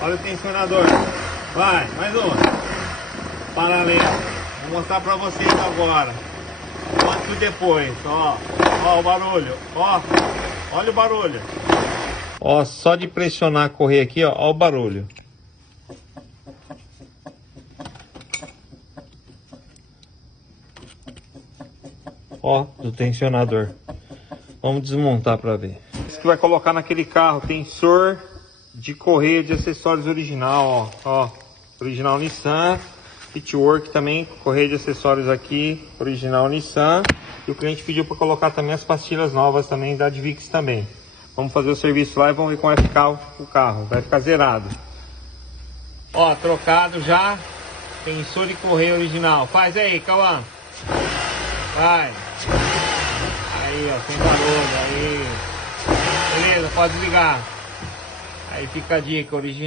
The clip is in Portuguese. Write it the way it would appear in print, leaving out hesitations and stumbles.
Olha o tensionador. Vai, mais uma. Paralelo. Vou mostrar pra vocês agora. Antes e depois. Ó o barulho. Olha o barulho. Ó, só de pressionar a correia aqui, ó o barulho. Ó, do tensionador. Vamos desmontar para ver. Isso que vai colocar naquele carro, tensor de correia de acessórios original, ó. Original Nissan. Kitwork também, correia de acessórios aqui, original Nissan. E o cliente pediu para colocar também as pastilhas novas também da Advix também. Vamos fazer o serviço lá e vamos ver como vai ficar o carro. Vai ficar zerado. Ó, trocado já. Tensor de correia original. Faz aí, Cauã. Vai. Aí, ó, sem barulho, aí. Beleza, pode desligar. Aí fica a dica, original.